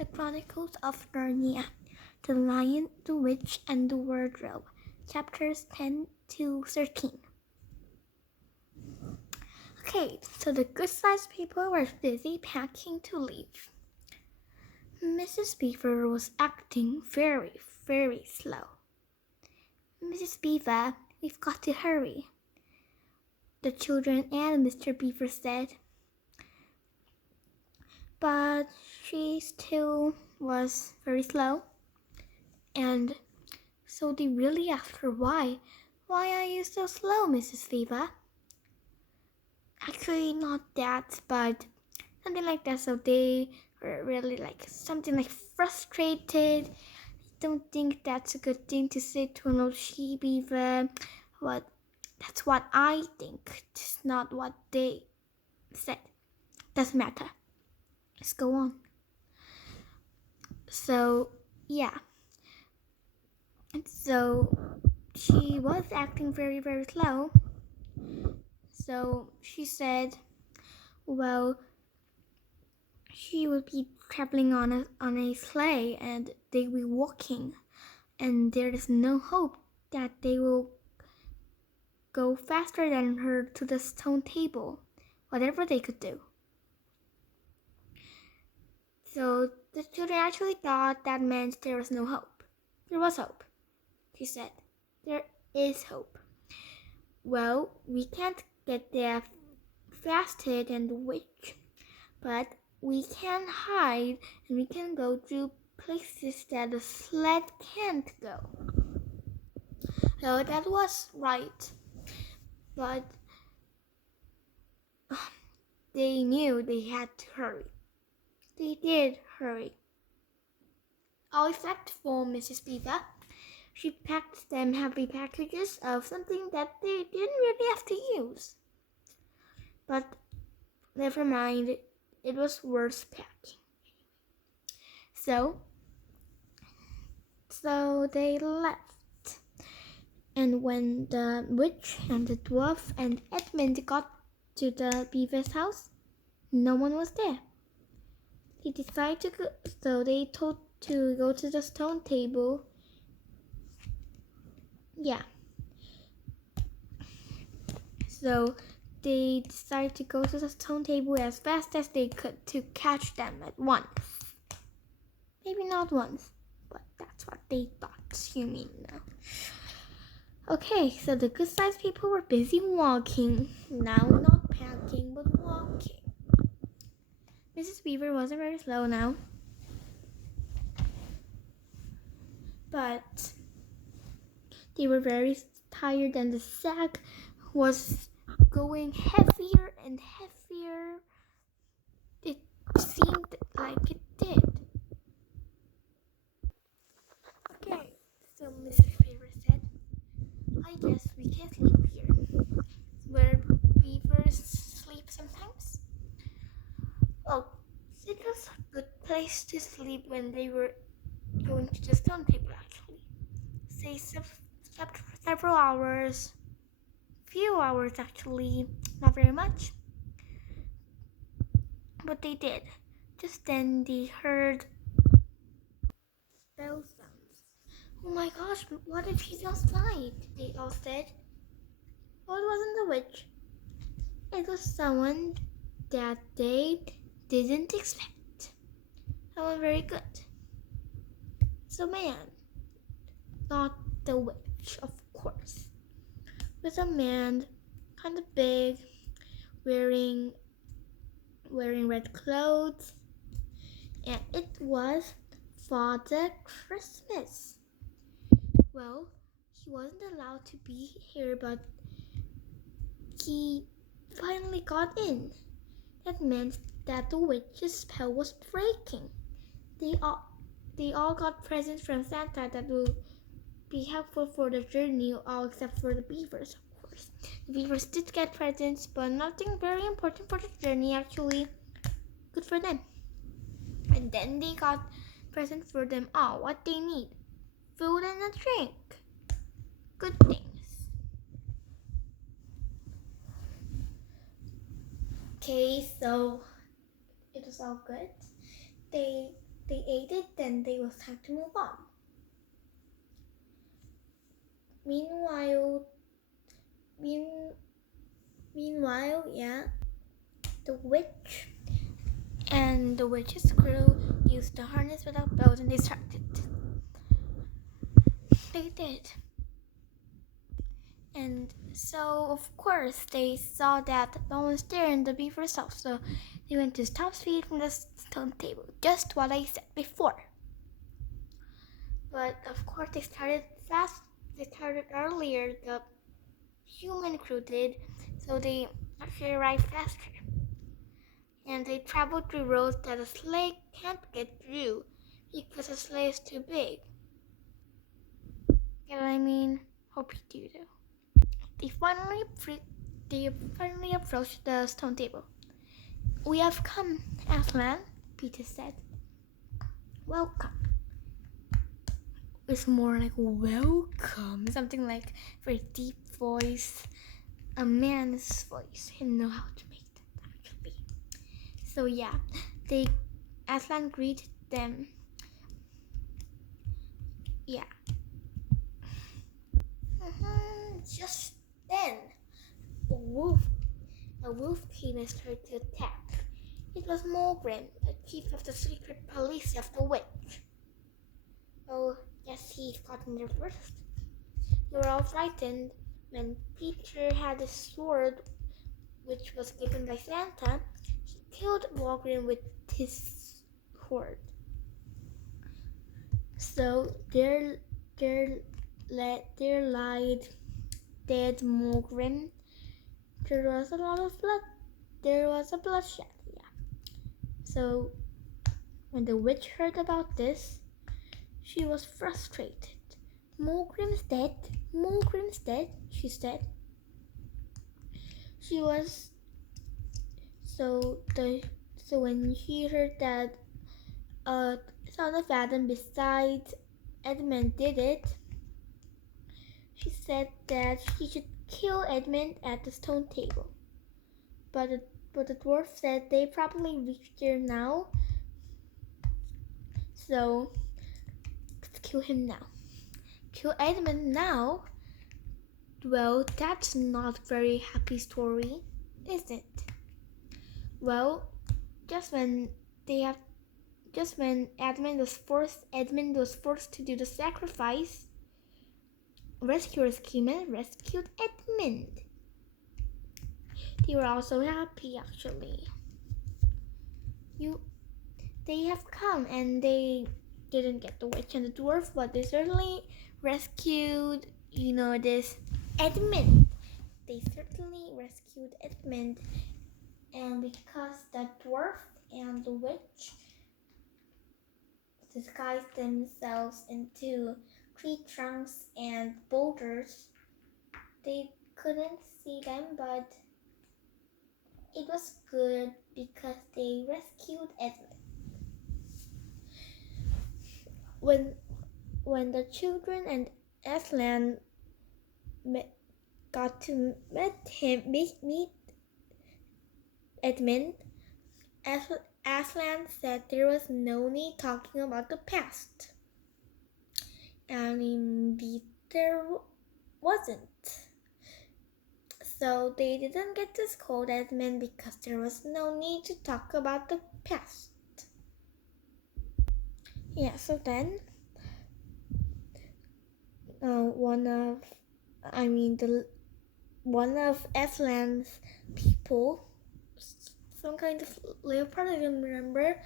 The Chronicles of Narnia, The Lion, the Witch, and the Wardrobe, chapters 10 to 13. Okay, so the good-sized people were busy packing to leave. Mrs. Beaver was acting very, very slow. Mrs. Beaver, we've got to hurry, the children and Mr. Beaver said. But she still was very slow, and so they really asked her why. Why are you so slow, Mrs. Beaver? Actually, not that, but something like that. So they were really something like frustrated. I don't think that's a good thing to say to an old she beaver. That's what I think. It's not what they said. Doesn't matter. Let's go on. So, yeah. So, she was acting very, very slow. So, she said, well, she would be traveling on a sleigh and they will be walking. And there is no hope that they will go faster than her to the stone table, whatever they could do. So the children actually thought that meant there was no hope. There was hope, she said. There is hope. Well, we can't get there faster than the witch, but we can hide and we can go to places that the sled can't go. So that was right, but they knew they had to hurry. They did hurry. All except for Mrs. Beaver. She packed them heavy packages of something that they didn't really have to use. But never mind, it was worth packing. So they left. And when the witch and the dwarf and Edmund got to the beaver's house, no one was there. They decided to go, so they told to go to the stone table. Yeah. So they decided to go to the stone table as fast as they could to catch them at once. Maybe not once, but that's what they thought. You mean now? Okay, so the good-sized people were busy walking. Now not packing, but walking. Mrs. Beaver wasn't very slow now. But they were very tired and the sack was going heavier and heavier. It seemed like it did. Okay, so Mrs. Beaver said, I guess we can sleep here. Where beavers sleep sometimes. Well, it was a good place to sleep when they were going to the stone table actually. They slept for several hours. Few hours actually, not very much. But they did. Just then they heard bell sounds. Oh my gosh, what if she's outside? They all said. Well, it wasn't the witch. It was someone that they didn't expect. Someone very good. So man, not the witch, of course. It was a man, kind of big, wearing red clothes, and it was Father Christmas. Well, he wasn't allowed to be here, but he finally got in. That meant that the witch's spell was breaking. They all got presents from Santa that will be helpful for the journey, all except for the beavers, of course. The beavers did get presents, but nothing very important for the journey, actually. Good for them. And then they got presents for them all, what they need. Food and a drink. Good things. Okay, so it was all good. They ate it, then it was time to move on. Meanwhile, the witch and the witch's crew used the harness without bells and they started. They did. And so, of course, they saw that no one's there and the beaver stopped. So they went to top speed from the stone table, just what I said before. But of course, they started fast. They started earlier. The human crew did, so they actually arrived faster. And they traveled through roads that a sleigh can't get through because the sleigh is too big. Get what I mean? Hope you do. They finally approached the stone table. "We have come, Aslan," Peter said. "Welcome." It's more like welcome, something like very deep voice, a man's voice. I know how to make that actually. So yeah, Aslan greeted them. Yeah. Just then, a wolf came and started to attack. It was Morgrim, the chief of the secret police of the witch. Oh, yes, he got in there first. They were all frightened when Peter had a sword, which was given by Santa. He killed Morgrim with his sword. So there lied dead Morgrim. There was a lot of blood. There was a bloodshed, yeah. So when the witch heard about this, she was frustrated. "Morgrim's dead, she said. She was so when she heard that son of Adam besides Edmund did it, she said that she should kill Edmund at the stone table. But the dwarf said they probably reached there now, so let's kill him now. Kill Edmund now? Well, that's not a very happy story, is it? Well, just when Edmund was forced to do the sacrifice, rescuers came and rescued Edmund. They were also happy, actually. They have come and they didn't get the witch and the dwarf, but they certainly rescued, this Edmund. They certainly rescued Edmund, and because the dwarf and the witch disguised themselves into tree trunks and boulders, they couldn't see them, but it was good because they rescued Edmund. When the children and Aslan got to meet Edmund, Aslan said there was no need talking about the past. And indeed there wasn't. So they didn't get to scold Edmund because there was no need to talk about the past. Yeah, so then one of Aslan's people, some kind of leopard, I don't remember,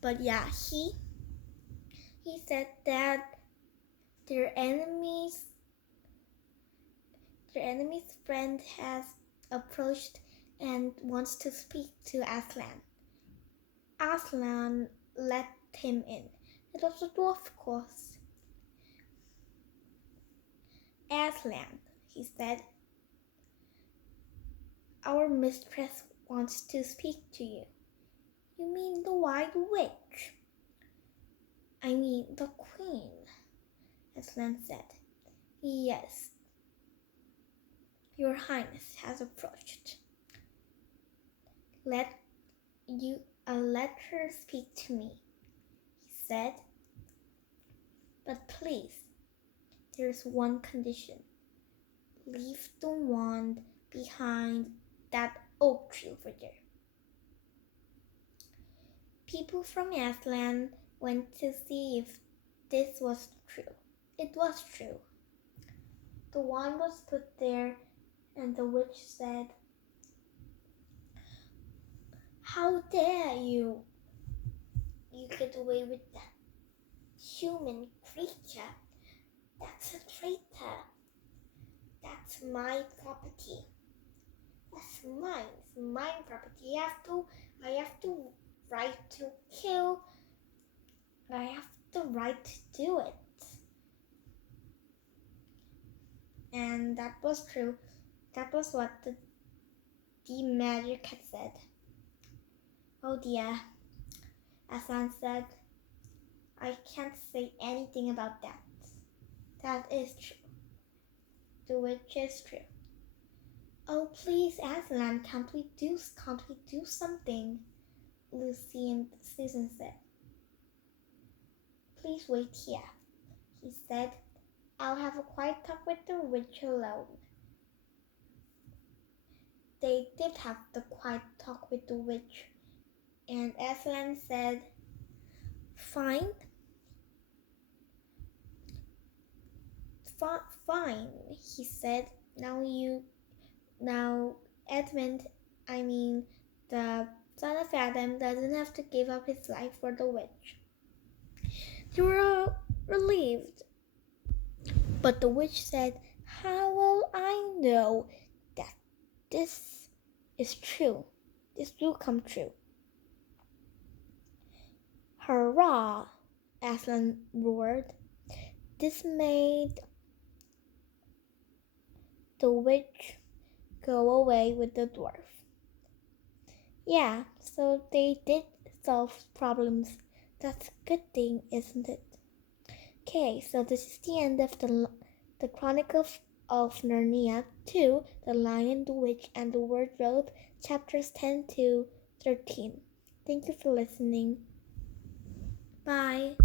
but yeah, he said that their enemy's friend has approached and wants to speak to Aslan. Aslan let him in. It was a dwarf, of course. "Aslan," he said, "our mistress wants to speak to you." "You mean the White Witch?" "I mean the Queen," Aslan said. "Yes, Your Highness has approached. Let her speak to me," he said, "But please, there's one condition. Leave the wand behind that oak tree over there." People from Aslan went to see if this was true. It was true. The wand was put there, and the witch said, "How dare you? You get away with that human creature. That's a traitor. That's my property. That's mine. It's my property. I have the right to kill. I have the right to do it." And that was true. That was what the magic had said. "Oh dear," Aslan said. "I can't say anything about that. That is true. The witch is true." "Oh, please, Aslan, can't we do something?" Lucy and Susan said. "Please wait here," he said. "I'll have a quiet talk with the witch alone." They did have the quiet talk with the witch, and Aslan said, Fine, he said. Now Edmund, the son of Adam, doesn't have to give up his life for the witch." They were all relieved. But the witch said, "How will I know that this is true? This will come true." "Hurrah!" Aslan roared. This made the witch go away with the dwarf. Yeah, so they did solve problems. That's a good thing, isn't it? Okay, so this is the end of the Chronicles of Narnia 2, The Lion, the Witch, and the Wardrobe, chapters 10 to 13. Thank you for listening. Bye.